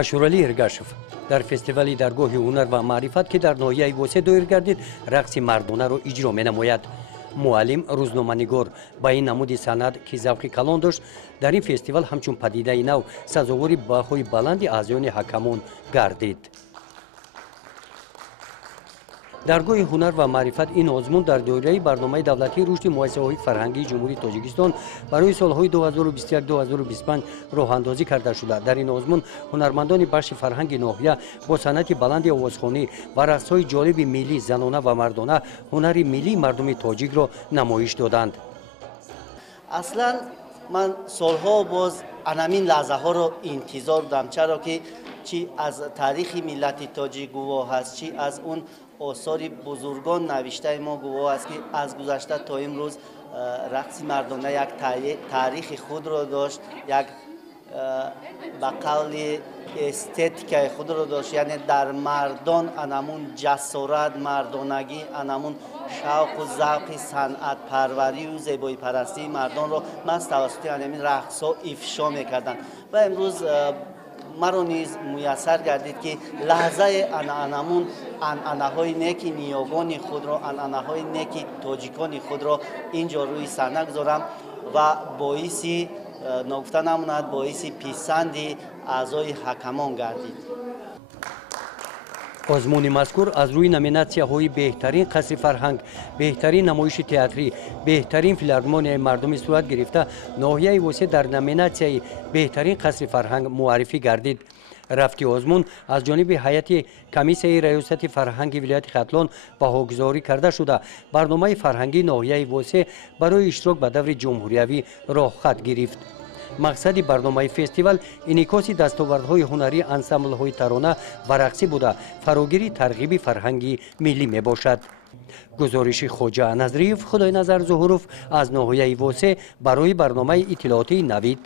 ашуралӣ эргашев дар фестивали даргоҳи ҳунар ва маърифат ки дар ноҳияи восе доир гардид рақси мардонаро иҷро менамояд. муаллим рӯзноманигор ба ин намуди санъат ки завқи калон дошт дар ин фестивал ҳамчун падидаи нав сазовори баҳои баланди аъзоёни ҳакамон гардид. даргоҳи ҳунар ва маърифат ин озмун дар доираи барномаи давлатии рушди муассисаҳои фарҳангии ҷумҳурии Тоҷикистон барои солҳои 2021-2025 роҳандозӣ карда шуда. Дар ин озмун ҳунармандони бахши фарҳанги ноҳия бо санъати баланди овозхонӣ ва рақсҳои ҷолиби миллӣ занона ва мардона ҳунари миллии мардуми тоҷикро намоиш доданд. аслан ман солҳо боз анамин лаҳзаҳоро интизор будам, чаро ки чи аз таърихи миллати тоҷик гувоҳ аст, чи аз он осори бузургон навиштаи мо гувоҳ аст ки аз гузашта то имрӯз рақси мардона як таърихи худро дошт, як ба қавли эстетикаи худро дошт. яъне дар мардон анамун ҷасорат, мардонагӣ, анамун шавқу завқи санъатпарварию зебоипарастии мардонро маҳз тавассути анамин рақсҳо ифшо мекарданд. ва имрӯз маро низ муяссар гардид ки лаҳзаи анъанамун анъанаҳои неки ниёгони худро, анъанаҳои неки тоҷикони худро инҷо рӯи саҳна гузорам ва боиси ногуфта намонад, боиси писанди аъзои ҳакамон гардид. озмуни мазкур аз рӯи номинатсияҳои беҳтарин қасри фарҳанг, беҳтарин намоиши театрӣ, беҳтарин филармонияи мардумӣ сурат гирифта, ноҳияи восе дар номинатсияи беҳтарин қасри фарҳанг муаррифӣ гардид. рафти озмун аз ҷониби ҳайати комиссияи раёсати фарҳанги вилояти Хатлон баҳогузорӣ карда шуда, барномаи фарҳангии ноҳияи восе барои иштирок ба даври ҷумҳуриявӣ роҳхат гирифт. мақсади барномаи фестивал инъикоси дастовардҳои ҳунарии ансамблҳои тарона ва рақсӣ буда фарогирии тарғиби фарҳанги миллӣ мебошад. гузориши Хоҷа Назриев, Худойназар Зуҳуров аз ноҳияи восе барои барномаи иттилоотии Навид.